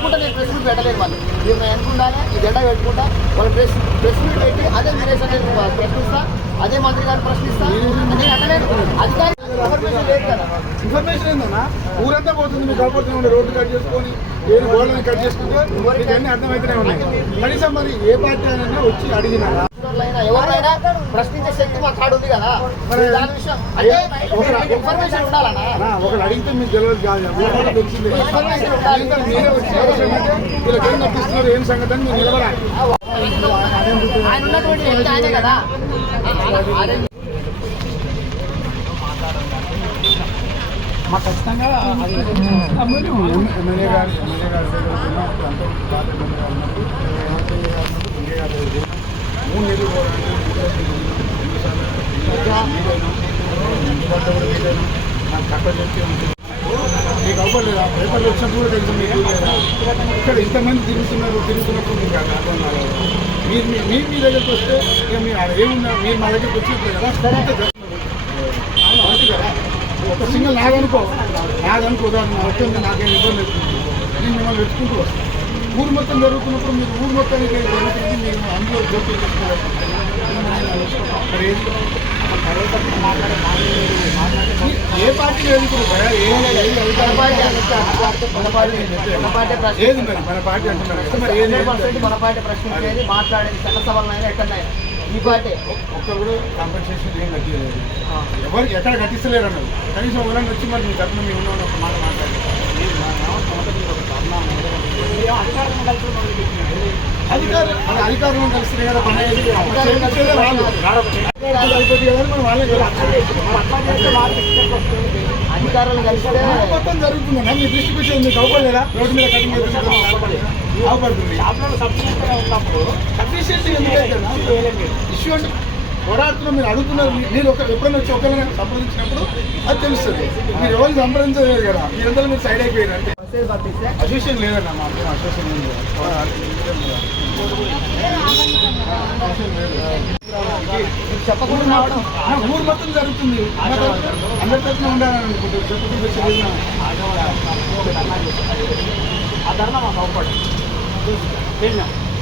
లేకుండా నేను press meet పెట్టలేదు. వాళ్ళు నేను అనుకుంటానే ఈ జెండా పెట్టుకుంటా వాళ్ళు ప్రెస్ మీట్ పెట్టి అదే మీరేషన్ ప్రశ్నిస్తా, అదే మంత్రి గారిని ప్రశ్నిస్తా. నేను అట్టలేదు, అధికారి ఇన్ఫర్మేషన్ లేదు కదా. ఇన్ఫర్మేషన్ ఏందన్నా ఊరంతా పోతుంది. మీరు కాకపోతే రోడ్డు కట్ చేసుకొని ఏడు గోడలను కట్ చేసుకుంటే అన్ని అర్థమైతేనే ఉన్నాయి. కనీసం మరి ఏ పార్టీ అయినా వచ్చి అడిగినారా? ఎవరైనా ప్రశ్నించే శక్తి మా కాడు ఉంది కదా. దాని విషయం అంటే ఇన్ఫర్మేషన్ ఉండాలన్నా. ఒకరు అడిగితే మీకు తెలియదు కాదు, తెలిసిందే. మీరే వచ్చి వీళ్ళకి ఏం నటిస్తున్నారు ఏం సంగతి అని మీరు నిలబడాలి. ఆయన ఉన్నటువంటి ఆయనే కదా. మాకు ఖచ్చితంగా ఎమ్మెల్యే గారు మూడు నెలలు నాకు తక్కువ చెప్తే మీకు అవ్వలేదు. ఆ పేపర్లు వచ్చినప్పుడు కూడా తెలుసు మీకు. ఇక్కడ ఇంతమంది తిరుగుతున్నప్పుడు మీకు అర్థం కాలేదు. మీరు మీ దగ్గరికి వస్తే ఇక మీరు ఏమున్నా మీరు మా దగ్గరికి వచ్చినప్పుడు కదా కదా ఒక సింగిల్ నాదనుకో ఉదాహరణ వచ్చింది, నాకేం ఇబ్బంది అవుతుంది. నేను మిమ్మల్ని వెతుకుంటూ వస్తాను. ఊరు మొత్తం జరుగుతున్నప్పుడు మీరు ఊరు మొత్తానికి జరుగుతుంది, మీరు అందులో జోక్యం చేసుకోవాలి. ఏ పార్టీ ఎదుగుతున్నారు ఏది మరి మన పార్టీ అంటున్నారు. మన పార్టీ ప్రశ్నించేది మాట్లాడేది చట్టసభలైనా ఎక్కడైనా ఈ పార్టీ ఒక్క కూడా కాంపెన్సేషన్ ఏం కట్టలేదు. ఎవరికి ఎక్కడ కట్టిస్తలేరు అన్నారు. కనీసం ఎవరైనా వచ్చి మరి మీ తరఫున మీ ఉన్న ఒక మాట మాట్లాడారు. అధికారులను కలిసి కదా పని అయిపోతుంది కదా. మనం వాళ్ళే అధికారులు కలిస్తే మొత్తం జరుగుతుందన్నా. మీ డిస్ట్రిబ్యూషన్ మీకు అవ్వలేదా? రోడ్డు మీద కటింగ్ అవపడుతుంది. ఇష్యూ అంటే పోరాడుతున్నా మీరు అడుగుతున్నారు. మీరు ఎప్పుడైనా వచ్చి ఒకరిని సంప్రదించినప్పుడు అది తెలుస్తుంది. మీరు ఎవరిని సంప్రదించలేదు కదా. మీరంతా మీరు సైడ్ అయిపోయారు అంటే అసోసియేషన్ లేదన్నా. మా అసోసియేషన్ చెప్పకుండా ఊరు మొత్తం జరుగుతుంది. అందరి తరఫున ఉండాలని అనుకుంటారు. చెప్పకుండా ఆ ధర్నా మాకు అవపడదు.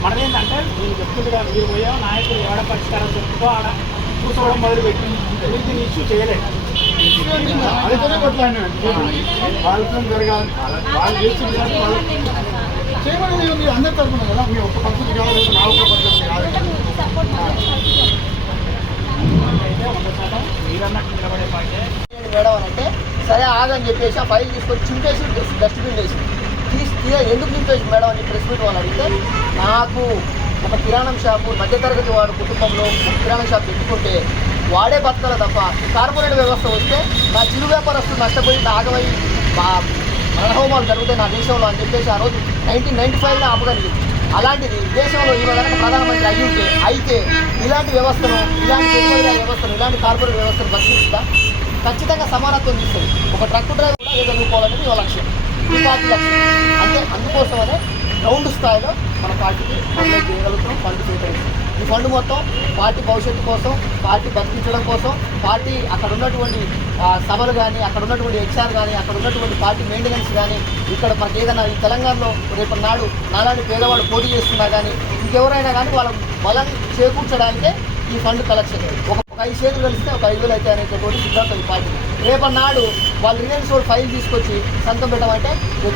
మనం ఏంటంటే నేను చెప్తుండగా మీరు పోయా నాయకులు ఎవడ పరిష్కారం చెప్పుకో ఆడ కూర్చోవడం మొదలుపెట్టి మీరు దీన్ని ఇష్యూ చేయలేదు. అదితోనే కొట్లాడినా వాళ్ళతో జరగాలి. వాళ్ళు చేస్తుంది చేయమని మీరు అందరి తరఫున కదా. మీ ఒక్క పద్ధతి కావాలి, నా ఒక్క పద్ధతి కాదు. మీరన్నట్టు నిలబడే పార్టీ మేడం అని అంటే సరే ఆగని చెప్పేసి ఆ ఫైల్ తీసుకొని చింపేసి డస్ట్బిన్ వేసి ఎందుకు చింపేసి మేడం అని ప్రెస్ మీట్ వాళ్ళు అడిగితే నాకు ఒక కిరాణం షాపు మధ్యతరగతి వాడు కుటుంబంలో కిరాణం షాప్ పెట్టుకుంటే వాడే బతకాల తప్ప కార్పొరేట్ వ్యవస్థ వస్తే నా చిరు వ్యాపారస్తులు నష్టపోయి ఆగమై రణహోమాలు జరుగుతాయి నా దేశంలో అని చెప్పేసి ఆ రోజు 1995లో ఆపగలిగింది. అలాంటిది దేశంలో ఈ విధంగా ప్రధానమంత్రి అయితే ఇలాంటి వ్యవస్థను, ఇలాంటి పెట్టుబడి వ్యవస్థను, ఇలాంటి కార్పొరేట్ వ్యవస్థను బతికిస్తుందా? ఖచ్చితంగా సమానత్వం తీస్తుంది. ఒక ట్రక్ డ్రైవర్ కూడా చదువుకోవాలనేది ఒక లక్ష్యం, ఈ పార్టీ లక్ష్యం. అంటే అందుకోసమనే గ్రౌండ్ స్థాయిలో మన పార్టీకి ఫండ్ చేయగలుగుతాం. ఫండ్ సేకరిస్తాం. ఈ ఫండ్ మొత్తం పార్టీ భవిష్యత్తు కోసం, పార్టీ బతికించడం కోసం, పార్టీ అక్కడ ఉన్నటువంటి సభలు కానీ, అక్కడ ఉన్నటువంటి హెచ్ఆర్ కానీ, అక్కడ ఉన్నటువంటి పార్టీ మెయింటెనెన్స్ కానీ, ఇక్కడ మనకి ఏదైనా ఈ తెలంగాణలో రేపటి నాడు నాలాంటి పేదవాడు పోటీ చేస్తున్నా కానీ ఇంకెవరైనా కానీ వాళ్ళ బలం చేకూర్చడానికే ఈ ఫండ్ కలెక్షన్. ఒక 5 చేతులు కలిస్తే ఒక 5,000 అయితే అనేటటువంటి సిద్ధాంతం ఈ పార్టీ. రేపటి నాడు వాళ్ళు రిలయన్స్ వాళ్ళు ఫైల్ తీసుకొచ్చి సంతకం పెట్టమంటే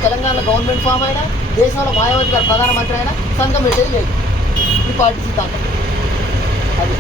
తెలంగాణలో గవర్నమెంట్ ఫామ్ అయినా, దేశంలో మాయావతి గారు ప్రధానమంత్రి అయినా సంతకం పెట్టేది లేదు. ఈ పార్టీ సిద్ధాంతం అది.